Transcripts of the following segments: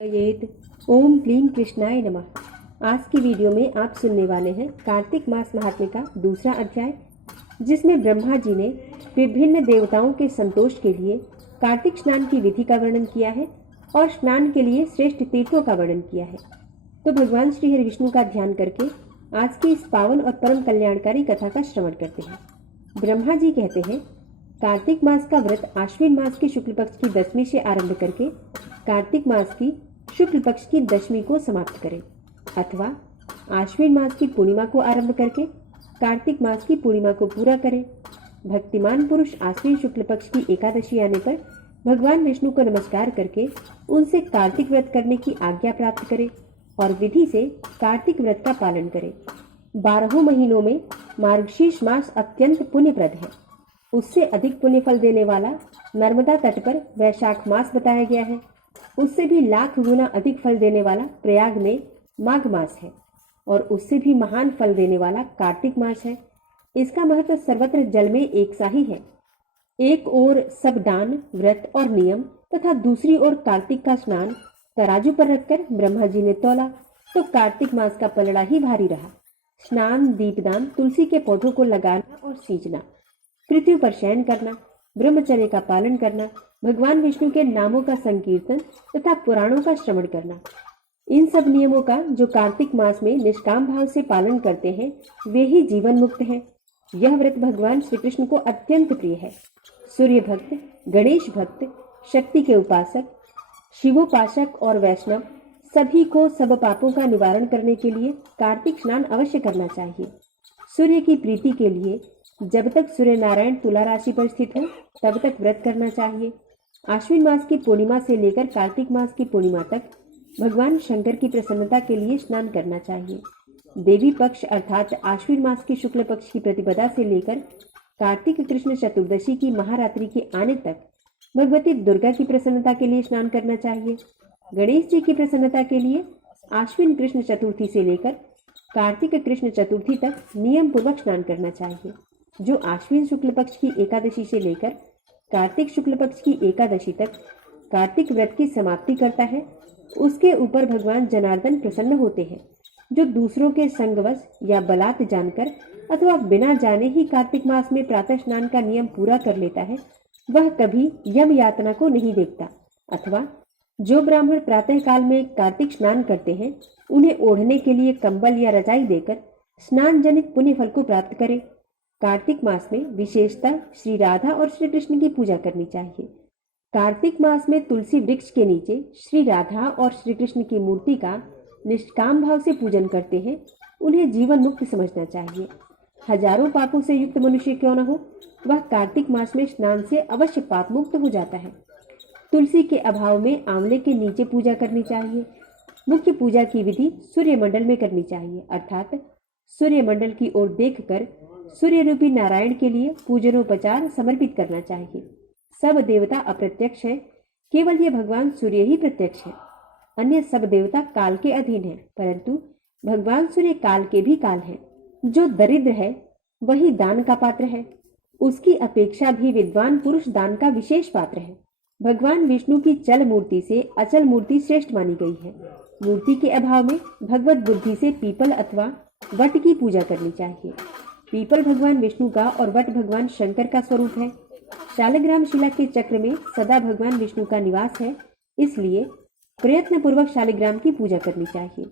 ओम क्लीं कृष्णाय नमः। आज की वीडियो में आप सुनने वाले हैं कार्तिक मास महात्म्य का दूसरा अध्याय, जिसमें ब्रह्मा जी ने विभिन्न देवताओं के संतोष के लिए कार्तिक स्नान की विधि का वर्णन किया है और स्नान के लिए श्रेष्ठ तीर्थों का वर्णन किया है। तो भगवान श्री हरि विष्णु का ध्यान करके आज की इस पावन और परम कल्याणकारी कथा का श्रवण करते हैं। ब्रह्मा जी कहते हैं, कार्तिक मास का व्रत आश्विन मास के शुक्ल पक्ष की दशमी से आरंभ करके कार्तिक मास की शुक्ल पक्ष की दशमी को समाप्त करें, अथवा आश्विन मास की पूर्णिमा को आरंभ करके कार्तिक मास की पूर्णिमा को पूरा करें। भक्तिमान पुरुष आश्विन शुक्ल पक्ष की एकादशी आने पर भगवान विष्णु को नमस्कार करके उनसे कार्तिक व्रत करने की आज्ञा प्राप्त करे और विधि से कार्तिक व्रत का पालन करे। 12 महीनों में मार्गशीर्ष मास अत्यंत पुण्यप्रद है। उससे अधिक पुण्य फल देने वाला नर्मदा तट पर वैशाख मास बताया गया है। उससे भी लाख गुना अधिक फल देने वाला प्रयाग में माघ मास है और उससे भी महान फल देने वाला कार्तिक मास है। इसका महत्व सर्वत्र जल में एक सा ही है। एक ओर सब दान, व्रत और नियम तथा दूसरी ओर कार्तिक का स्नान तराजू पर रखकर ब्रह्मा जी ने तौला तो कार्तिक मास का पलड़ा ही भारी रहा। स्नान, दीपदान, तुलसी के पौधों को लगाना और सींचना, पृथ्वी पर शयन करना, ब्रह्मचर्य का पालन करना, भगवान विष्णु के नामों का संकीर्तन तथा पुराणों का श्रवण करना, इन सब नियमों का जो कार्तिक मास में निष्काम भाव से पालन करते हैं वे ही जीवन मुक्त हैं। यह व्रत भगवान श्री कृष्ण को अत्यंत प्रिय है। सूर्य भक्त, गणेश भक्त, शक्ति के उपासक, शिवोपासक और वैष्णव सभी को सब पापों का निवारण करने के लिए कार्तिक स्नान अवश्य करना चाहिए। सूर्य की प्रीति के लिए जब तक सूर्य नारायण तुला राशि पर स्थित हो तब तक व्रत करना चाहिए। आश्विन मास की पूर्णिमा से लेकर कार्तिक मास की पूर्णिमा तक भगवान शंकर की प्रसन्नता के लिए स्नान करना चाहिए। देवी पक्ष अर्थात आश्विन मास की शुक्ल पक्ष की प्रतिपदा से लेकर कार्तिक कृष्ण चतुर्दशी की महारात्रि के आने तक भगवती दुर्गा की प्रसन्नता के लिए स्नान करना चाहिए। गणेश जी की प्रसन्नता के लिए आश्विन कृष्ण चतुर्थी से लेकर कार्तिक कृष्ण चतुर्थी तक नियम पूर्वक स्नान करना चाहिए। जो आश्विन शुक्ल पक्ष की एकादशी से लेकर कार्तिक शुक्ल पक्ष की एकादशी तक कार्तिक व्रत की समाप्ति करता है उसके ऊपर भगवान जनार्दन प्रसन्न होते हैं। जो दूसरों के संगवश या बलात् जानकर अथवा बिना जाने ही कार्तिक मास में प्रातः स्नान का नियम पूरा कर लेता है वह कभी यम यातना को नहीं देखता। अथवा जो ब्राह्मण प्रातः काल में कार्तिक स्नान करते हैं उन्हें ओढ़ने के लिए कंबल या रजाई देकर स्नान जनित पुण्य फल को प्राप्त करे। कार्तिक मास में विशेषतः श्री राधा और श्री कृष्ण की पूजा करनी चाहिए। कार्तिक मास में तुलसी वृक्ष के नीचे श्री राधा और श्री कृष्ण की मूर्ति का निष्काम भाव से पूजन करते हैं उन्हें जीवन मुक्त समझना चाहिए। हजारों पापों से युक्त मनुष्य क्यों न हो वह कार्तिक मास में स्नान से अवश्य पाप मुक्त हो जाता है। तुलसी के अभाव में आंवले के नीचे पूजा करनी चाहिए। मुख्य पूजा की विधि सूर्य मंडल में करनी चाहिए, अर्थात सूर्य मंडल की ओर देखकर सूर्य रूपी नारायण के लिए पूजनोपचार समर्पित करना चाहिए। सब देवता अप्रत्यक्ष है, केवल ये भगवान सूर्य ही प्रत्यक्ष है। अन्य सब देवता काल के अधीन है, परंतु भगवान सूर्य काल के भी काल है। जो दरिद्र है वही दान का पात्र है, उसकी अपेक्षा भी विद्वान पुरुष दान का विशेष पात्र है। भगवान विष्णु की चल मूर्ति से अचल मूर्ति श्रेष्ठ मानी गई है। मूर्ति के अभाव में भगवत बुद्धि से पीपल अथवा वट की पूजा करनी चाहिए। पीपल भगवान विष्णु का और वट भगवान शंकर का स्वरूप है। शालिग्राम शिला के चक्र में सदा भगवान विष्णु का निवास है, इसलिए प्रयत्न पूर्वक शालिग्राम की पूजा करनी चाहिए।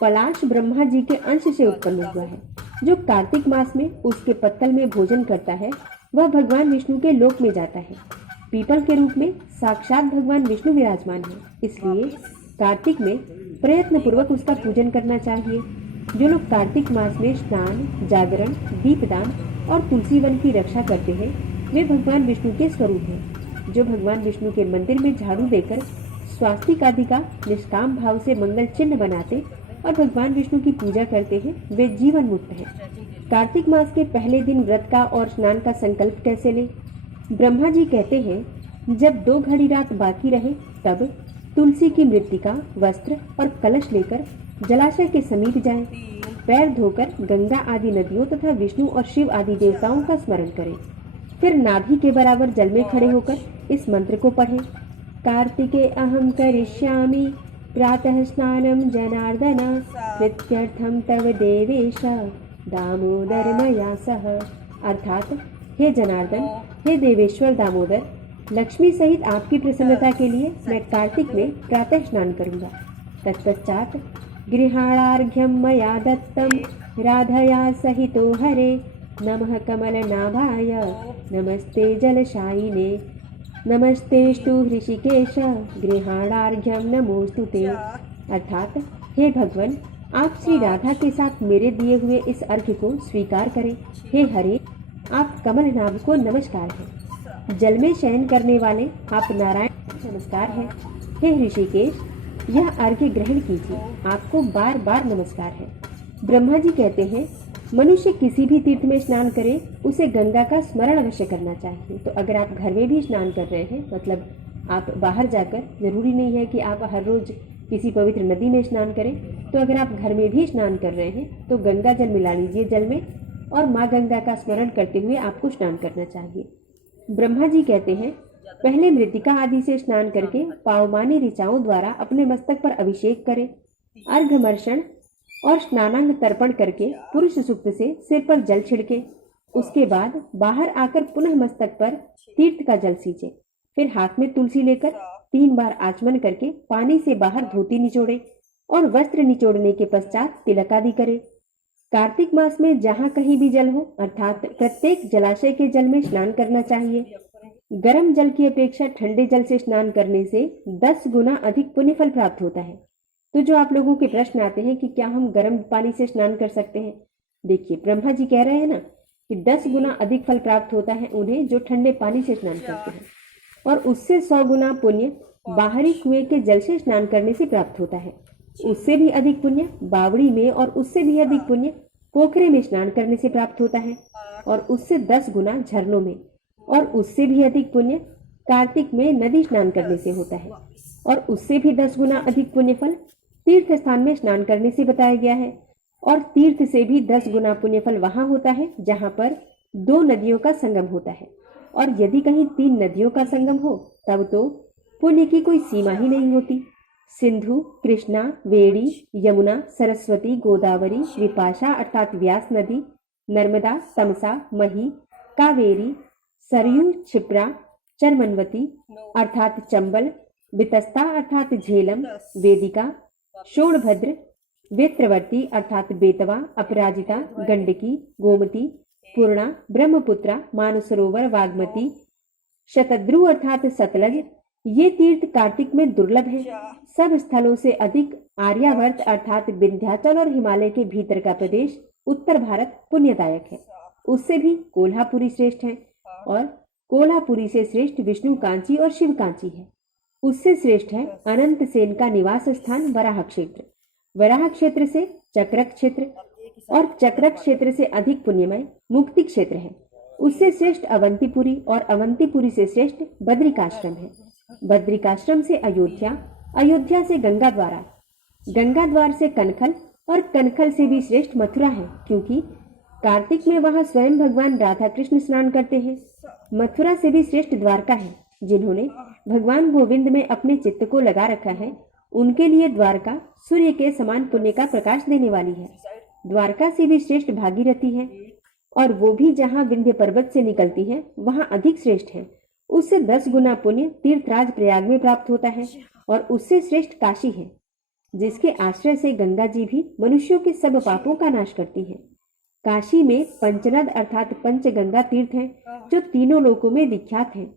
पलाश ब्रह्मा जी के अंश से उत्पन्न हुआ है। जो कार्तिक मास में उसके पत्तल में भोजन करता है वह भगवान विष्णु के लोक में जाता है। पीपल के रूप में साक्षात भगवान विष्णु विराजमान है, इसलिए कार्तिक में प्रयत्न पूर्वक उसका पूजन करना चाहिए। जो लोग कार्तिक मास में स्नान, जागरण, दीपदान और तुलसी वन की रक्षा करते हैं वे भगवान विष्णु के स्वरूप हैं। जो भगवान विष्णु के मंदिर में झाड़ू देकर स्वास्तिक आदि का निष्काम भाव से मंगल चिन्ह बनाते और भगवान विष्णु की पूजा करते हैं वे जीवन मुक्त हैं। कार्तिक मास के पहले दिन व्रत का और स्नान का संकल्प कैसे लें? ब्रह्मा जी कहते हैं, जब 2 घड़ी रात बाकी रहे तब तुलसी की मृत्तिका, वस्त्र और कलश लेकर जलाशय के समीप जाएं। पैर धोकर गंगा आदि नदियों तथा विष्णु और शिव आदि देवताओं का स्मरण करें। फिर नाभि के बराबर जल में खड़े होकर इस मंत्र को पढ़ें। कार्तिके अहम करिष्यामि प्रातः स्नानं जनार्दन प्रीत्यर्थं तव देवेश दामोदर मया सह। अर्थात हे जनार्दन, हे देवेश्वर दामोदर, लक्ष्मी सहित आपकी प्रसन्नता के लिए मैं कार्तिक में प्रातः स्नान करूंगा। तत्पश्चात गृहाणार्घ्यं मया दत्तं राधया सहितो हरे नमः कमलनाभाय नमस्ते जलशायिने नमस्तेस्तु ऋषिकेश गृहाणार्घ्यं नमोस्तुते। अर्थात हे भगवान, आप श्री राधा के साथ मेरे दिए हुए इस अर्घ्य को स्वीकार करें। हे हरे, आप कमलनाभ को नमस्कार है। जल में शयन करने वाले आप नारायण नमस्कार है। हे ऋषिकेश, यह अर्घ्य ग्रहण कीजिए, आपको बार बार नमस्कार है। ब्रह्मा जी कहते हैं, मनुष्य किसी भी तीर्थ में स्नान करे उसे गंगा का स्मरण अवश्य करना चाहिए। तो अगर आप घर में भी स्नान कर रहे हैं, मतलब आप बाहर जाकर, जरूरी नहीं है कि आप हर रोज किसी पवित्र नदी में स्नान करें, तो अगर आप घर में भी स्नान कर रहे हैं तो गंगा जल मिला लीजिए जल में और माँ गंगा का स्मरण करते हुए आपको स्नान करना चाहिए। ब्रह्मा जी कहते हैं, पहले मृतिका आदि से स्नान करके पावमानी ऋचाओं द्वारा अपने मस्तक पर अभिषेक करें। अर्घमर्षण और स्नानांग तर्पण करके पुरुष सूक्त से सिर पर जल छिड़के। उसके बाद बाहर आकर पुनः मस्तक पर तीर्थ का जल सींचे। फिर हाथ में तुलसी लेकर 3 बार आचमन करके पानी से बाहर धोती निचोड़े और वस्त्र निचोड़ने के पश्चात तिलक आदि करे। कार्तिक मास में जहाँ कहीं भी जल हो, अर्थात प्रत्येक जलाशय के जल में स्नान करना चाहिए। गर्म जल की अपेक्षा ठंडे जल से स्नान करने से 10 गुना अधिक पुण्य फल प्राप्त होता है। तो जो आप लोगों के प्रश्न आते हैं कि क्या हम गर्म पानी से स्नान कर सकते हैं, देखिए ब्रह्मा जी कह रहे हैं ना कि 10 गुना अधिक फल प्राप्त होता है उन्हें जो ठंडे पानी से स्नान करते हैं, और उससे 100 गुना पुण्य बाहरी कुएं के जल से स्नान करने से प्राप्त होता है। उससे भी अधिक पुण्य बावड़ी में और उससे भी अधिक पुण्य पोखरे में स्नान करने से प्राप्त होता है, और उससे 10 गुना झरनों में, और उससे भी अधिक पुण्य कार्तिक में नदी स्नान करने से होता है, और उससे भी 10 गुना अधिक पुण्य फल तीर्थ स्थान में स्नान करने से बताया गया है। और तीर्थ से भी 10 गुना पुण्य फल वहां होता है जहां पर 2 नदियों का संगम होता है, और यदि कहीं 3 नदियों का संगम हो तब तो पुण्य की कोई सीमा ही नहीं होती। सिंधु, कृष्णा, वेणी, यमुना, सरस्वती, गोदावरी, विपाशा अर्थात व्यास नदी, नर्मदा, तमसा, मही, कावेरी, सरयू, क्षिप्रा, चरमनवती अर्थात चंबल, वितस्ता अर्थात झेलम, वेदिका, शोणभद्र, वेत्रवर्ती अर्थात बेतवा, अपराजिता, गंडकी, गोमती, पूर्णा, ब्रह्मपुत्रा, मानसरोवर, वाग्मती, शतद्रु अर्थात सतलज, ये तीर्थ कार्तिक में दुर्लभ है। सब स्थलों से अधिक आर्यावर्त अर्थात विंध्याचल और हिमालय के भीतर का प्रदेश उत्तर भारत पुण्यदायक है। उससे भी कोल्हापुरी श्रेष्ठ है, और कोल्हापुरी से श्रेष्ठ विष्णु कांची और शिव कांची है। उससे श्रेष्ठ है अनंत सेन का निवास स्थान वराह क्षेत्र। वराह क्षेत्र से चक्रक क्षेत्र, और चक्रक क्षेत्र से अधिक पुण्यमय मुक्ति क्षेत्र है। उससे श्रेष्ठ अवंतीपुरी, और अवंतीपुरी से श्रेष्ठ बद्रिकाश्रम है। बद्रिकाश्रम से अयोध्या, अयोध्या से गंगा द्वारा, गंगा द्वार से कनखल, और कनखल से भी श्रेष्ठ मथुरा है, क्योंकि कार्तिक में वहां स्वयं भगवान राधा कृष्ण स्नान करते हैं। मथुरा से भी श्रेष्ठ द्वारका है। जिन्होंने भगवान गोविंद में अपने चित्त को लगा रखा है, उनके लिए द्वारका सूर्य के समान पुण्य का प्रकाश देने वाली है। द्वारका से भी श्रेष्ठ भागीरथी है, और वो भी जहाँ विंध्य पर्वत से निकलती है वहाँ अधिक श्रेष्ठ है। उससे 10 गुना पुण्य तीर्थराज प्रयाग में प्राप्त होता है, और उससे श्रेष्ठ काशी है, जिसके आश्रय से गंगा जी भी मनुष्यों के सब पापों का नाश करती है। काशी में पंचनद अर्थात पंचगंगा तीर्थ है, जो तीनों लोकों में विख्यात है।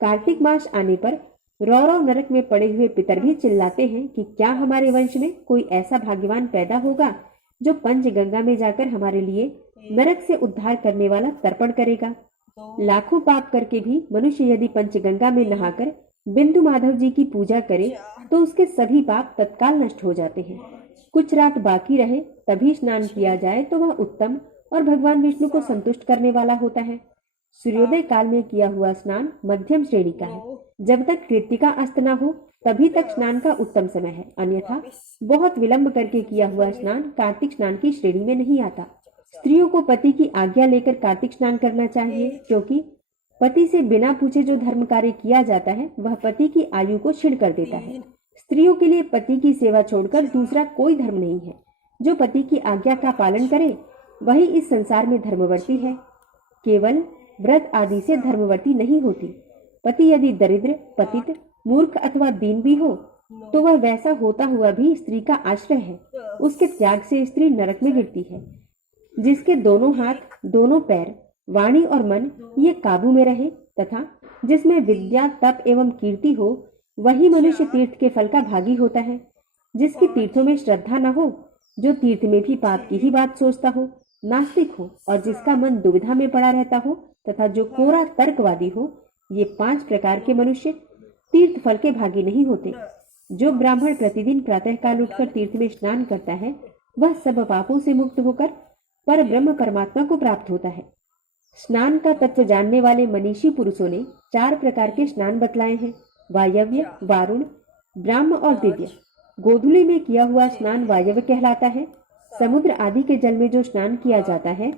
कार्तिक मास आने पर रौरव नरक में पड़े हुए पितर भी चिल्लाते हैं कि क्या हमारे वंश में कोई ऐसा भाग्यवान पैदा होगा जो पंचगंगा में जाकर हमारे लिए नरक से उद्धार करने वाला तर्पण करेगा। लाखों पाप करके भी मनुष्य यदि पंचगंगा में नहाकर बिंदु माधव जी की पूजा करे तो उसके सभी पाप तत्काल नष्ट हो जाते हैं। कुछ रात बाकी रहे तभी स्नान किया जाए तो वह उत्तम और भगवान विष्णु को संतुष्ट करने वाला होता है। सूर्योदय काल में किया हुआ स्नान मध्यम श्रेणी का है। जब तक कृत्तिका अस्त न हो तभी तक स्नान का उत्तम समय है, अन्यथा बहुत विलंब करके किया हुआ स्नान कार्तिक स्नान की श्रेणी में नहीं आता। स्त्रियों को पति की आज्ञा लेकर कार्तिक स्नान करना चाहिए, क्योंकि पति से बिना पूछे जो धर्म कार्य किया जाता है वह पति की आयु को क्षीण कर देता है। स्त्रियों के लिए पति की सेवा छोड़कर दूसरा कोई धर्म नहीं है। जो पति की आज्ञा का पालन करे वही इस संसार में धर्मवर्ती है। केवल व्रत आदि से धर्मवर्ती नहीं होती। पति यदि दरिद्र, पतित, मूर्ख अथवा दीन भी हो तो वह वैसा होता हुआ भी स्त्री का आश्रय है। उसके त्याग से स्त्री नरक में गिरती है। जिसके दोनों हाथ, दोनों पैर, वाणी और मन ये काबू में रहे तथा जिसमें विद्या, तप एवं कीर्ति हो वही मनुष्य तीर्थ के फल का भागी होता है। जिसकी तीर्थों में श्रद्धा न हो, जो तीर्थ में भी पाप की ही बात सोचता हो, नास्तिक हो और जिसका मन दुविधा में पड़ा रहता हो तथा जो कोरा तर्कवादी हो, ये 5 प्रकार के मनुष्य तीर्थ फल के भागी नहीं होते। जो ब्राह्मण प्रतिदिन प्रातःकाल उठकर तीर्थ में स्नान करता है वह सब पापों से मुक्त होकर पर ब्रह्म परमात्मा को प्राप्त होता है। स्नान का तत्व जानने वाले मनीषी पुरुषों ने 4 प्रकार के स्नान बतलाए हैं: वायव्य, वारुण, ब्राह्म और दिव्य। गोधूली में किया हुआ स्नान वायव्य कहलाता है। समुद्र आदि के जल में जो स्नान किया जाता है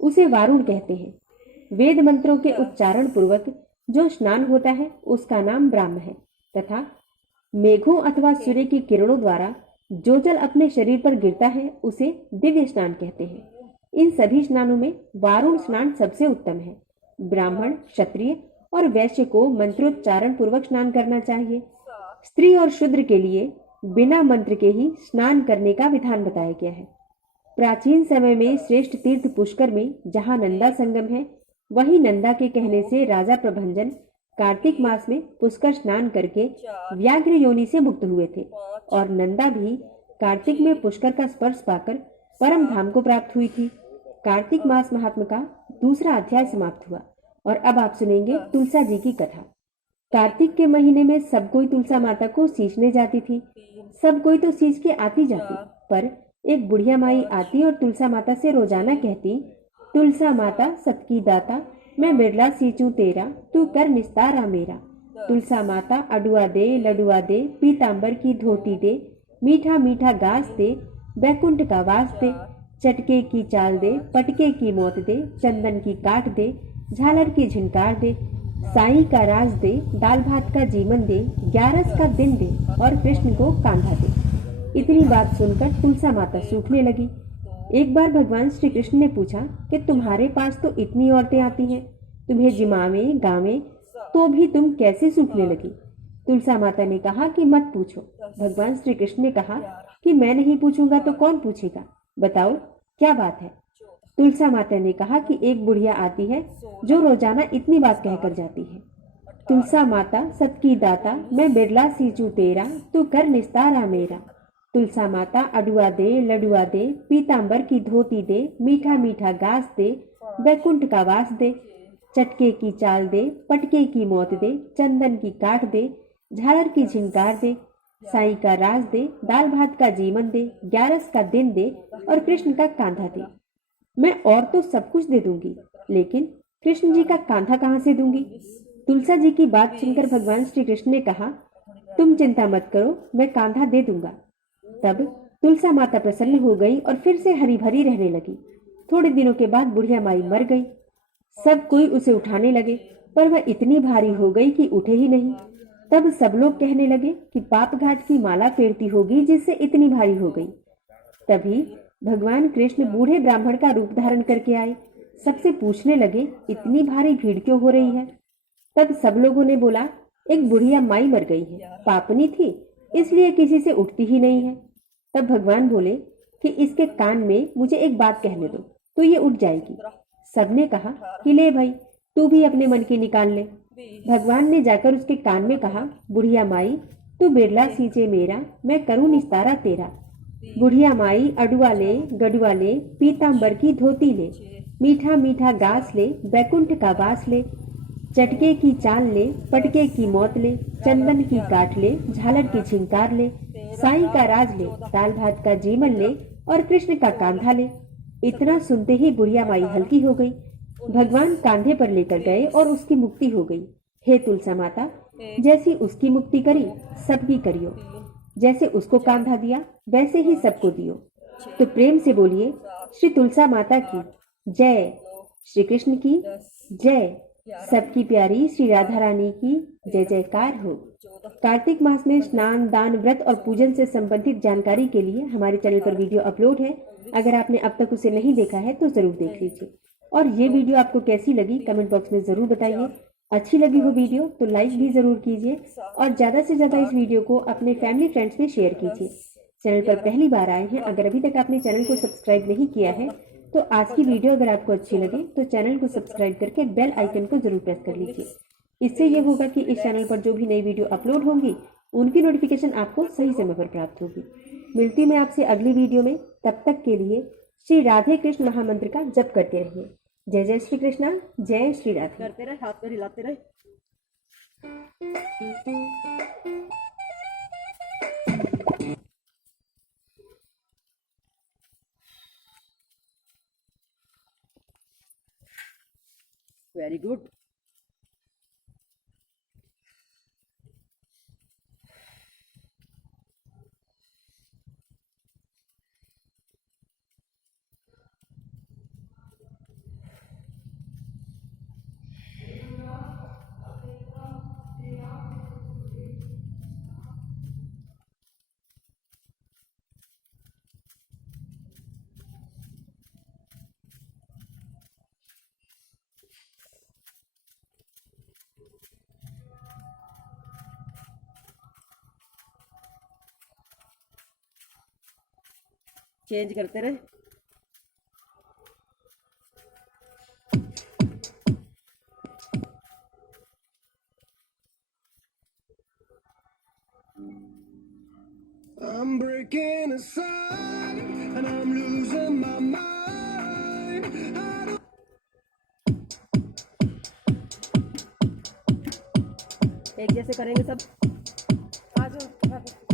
उसे वारुण कहते हैं। वेद मंत्रों के उच्चारण पूर्वक जो स्नान होता है उसका नाम ब्राह्म है तथा मेघों अथवा सूर्य की किरणों द्वारा जो जल अपने शरीर पर गिरता है उसे दिव्य स्नान कहते हैं। इन सभी स्नानों में वारुण स्नान सबसे उत्तम है। ब्राह्मण, क्षत्रिय और वैश्य को मंत्रोच्चारण पूर्वक स्नान करना चाहिए। स्त्री और शूद्र के लिए बिना मंत्र के ही स्नान करने का विधान बताया गया है। प्राचीन समय में श्रेष्ठ तीर्थ पुष्कर में जहाँ नंदा संगम है, वही नंदा के कहने से राजा प्रभंजन कार्तिक मास में पुष्कर स्नान करके व्याघ्र योनि से मुक्त हुए थे और नंदा भी कार्तिक में पुष्कर का स्पर्श पाकर परम धाम को प्राप्त हुई थी। कार्तिक मास महात्म का दूसरा अध्याय समाप्त हुआ और अब आप सुनेंगे तुलसा जी की कथा। कार्तिक के महीने में सब कोई तुलसा माता को सींचने जाती थी। सब कोई तो सींच के आती जाती, पर एक बुढ़िया माई आती और तुलसा माता से रोजाना कहती, तुलसा माता सतकी दाता, मैं बिरला सींचूं तेरा, तू कर निस्तारा मेरा। तुलसा माता अडुआ दे, लडुआ दे, पीतांबर की धोती दे, मीठा मीठा घास दे, बैकुंठ का वास दे, चटके की चाल दे, पटके की मौत दे, चंदन की काट दे, झालर की झिनकार दे, साई का राज दे, दाल भात का जीवन दे, 11 का दिन दे और कृष्ण को कांधा दे। इतनी बात सुनकर तुलसा माता सूखने लगी। एक बार भगवान श्री कृष्ण ने पूछा कि तुम्हारे पास तो इतनी औरतें आती हैं, तुम्हें जिमावे गावे, तो भी तुम कैसे सूखने लगी? तुलसा माता ने कहा कि मत पूछो। भगवान श्री कृष्ण ने कहा कि मैं नहीं पूछूंगा तो कौन पूछेगा, बताओ क्या बात है? तुलसा माता ने कहा कि एक बुढ़िया आती है जो रोजाना इतनी बात कहकर जाती है, तुलसा माता सतकी दाता, मैं बिरला सींचूं तेरा, तू कर निस्तारा मेरा। तुलसा माता अडुआ दे, लडुआ दे, पीतांबर की धोती दे, मीठा मीठा घास दे, बैकुंठ का वास दे, चटके की चाल दे, पटके की मौत दे, चंदन की काट दे, झालर की झिनकार दे, साई का राज दे, दाल भात का जीवन दे, 11 का दिन दे और कृष्ण का कांधा दे। मैं और तो सब कुछ दे दूंगी, लेकिन कृष्ण जी का कांधा कहाँ से दूंगी? तुलसा जी की बात सुनकर भगवान श्री कृष्ण ने कहा, तुम चिंता मत करो, मैं कांधा दे दूंगा। तब तुलसा माता प्रसन्न हो गई और फिर से हरी भरी रहने लगी। थोड़े दिनों के बाद बुढ़िया माई मर गई। सब कोई उसे उठाने लगे, पर वह इतनी भारी हो गई कि उठे ही नहीं। तब सब लोग कहने लगे कि पाप घाट की माला फेरती होगी जिससे इतनी भारी हो गई। तभी भगवान कृष्ण बूढ़े ब्राह्मण का रूप धारण करके आए। सबसे पूछने लगे, इतनी भारी भीड़ क्यों हो रही है? तब सब लोगों ने बोला, एक बुढ़िया माई मर गई है, पापनी थी, इसलिए किसी से उठती ही नहीं है। तब भगवान बोले कि इसके कान में मुझे एक बात कहने दो तो ये उठ जाएगी। सबने कहा कि ले भाई, तू भी अपने मन की निकाल ले। भगवान ने जाकर उसके कान में कहा, बुढ़िया माई तू बिरला सींचे मेरा, मैं करूं निस्तारा तेरा। बुढ़िया माई अडुआ ले, गडुआ ले, पीतांबर की धोती ले, मीठा मीठा घास ले, बैकुंठ का वास ले, चटके की चाल ले, पटके की मौत ले, चंदन की काट ले, झालर की झिंकार ले, साई का राज ले, दाल भात का जीवन ले और कृष्ण का कांधा ले। इतना सुनते ही बुढ़िया माई हल्की हो गई। भगवान कांधे पर लेकर गए और उसकी मुक्ति हो गई। हे तुलसा माता, जैसी उसकी मुक्ति करी सबकी करियो, जैसे उसको कांधा दिया वैसे ही सबको दियो। तो प्रेम से बोलिए, श्री तुलसा माता की जय, श्री कृष्ण की जय। सबकी प्यारी श्री राधा रानी की जय जयकार हो। कार्तिक मास में स्नान, दान, व्रत और पूजन से संबंधित जानकारी के लिए हमारे चैनल पर वीडियो अपलोड है। अगर आपने अब तक उसे नहीं देखा है तो जरूर देख लीजिए। और ये वीडियो आपको कैसी लगी कमेंट बॉक्स में जरूर बताइए। अच्छी लगी हो वीडियो तो लाइक भी जरूर कीजिए और ज्यादा से ज्यादा इस वीडियो को अपने फैमिली फ्रेंड्स में शेयर कीजिए। चैनल पर पहली बार आए हैं, अगर अभी तक आपने चैनल को सब्सक्राइब नहीं किया है तो आज की वीडियो अगर आपको अच्छी लगे तो चैनल को सब्सक्राइब करके बेल आइकन को जरूर प्रेस कर लीजिए। इससे ये होगा कि इस चैनल पर जो भी नई वीडियो अपलोड होंगी उनकी नोटिफिकेशन आपको सही समय पर प्राप्त होगी। मिलती हूँ मैं आपसे अगली वीडियो में। तब तक के लिए श्री राधे कृष्ण महामंत्र का जप करते रहिए। जय जय श्री कृष्णा, जय श्री राधे। करते रहे, हाथ पर हिलाते रहे। Very good. चेंज करते रहे। I'm breaking aside and I'm losing my mind. एक जैसे करेंगे सब। आ जाओ।